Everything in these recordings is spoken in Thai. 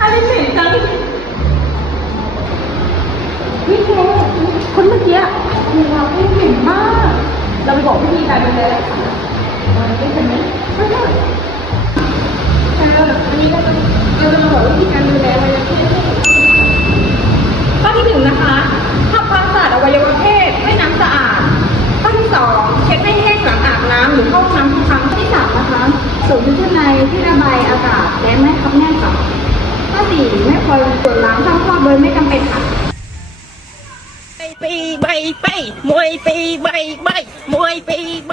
อะไรเหม็นจังพี่เคคนเมื่อกี้มีเราไม่เหม็นมาก เราไปบอกวิธีการดูแลรักษาเออเป็นแบบนี้ไม่ได้เอออันนี้ก็จะเราจะมาบอกว่าพี่ และไม่ทับแน่นกับข้อสี่ไม่ควรตรวจล้างช่องคลอดโดยไม่จำเป็นค่ะปีใบไปมวยปีใบใบมวยปีใบ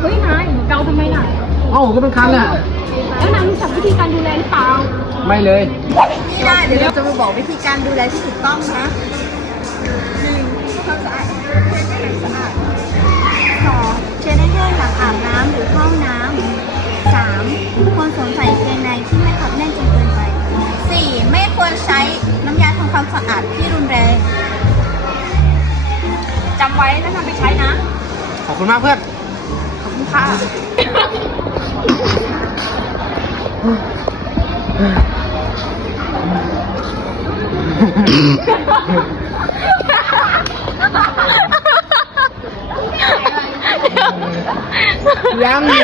เฮ้ยนายหนูเกาทำไมน่ะเอ้าก็เป็นคันอะ แล้วนายรู้จักวิธีการดูแลหรือเปล่าไม่เลย นี่ได้เดี๋ยวเราจะมาบอกวิธีการดูแลที่ถูกต้องนะ สวมใส่กางเกงในที่ไม่ขับแน่นจนเกินไปสี่ไม่ควรใช้น้ำยาทำความสะอาดที่รุนแรงจำไว้แล้วนำไปใช้นะ ขอบคุณมากเพื่อน ขอบคุณค่ะ ยังดิ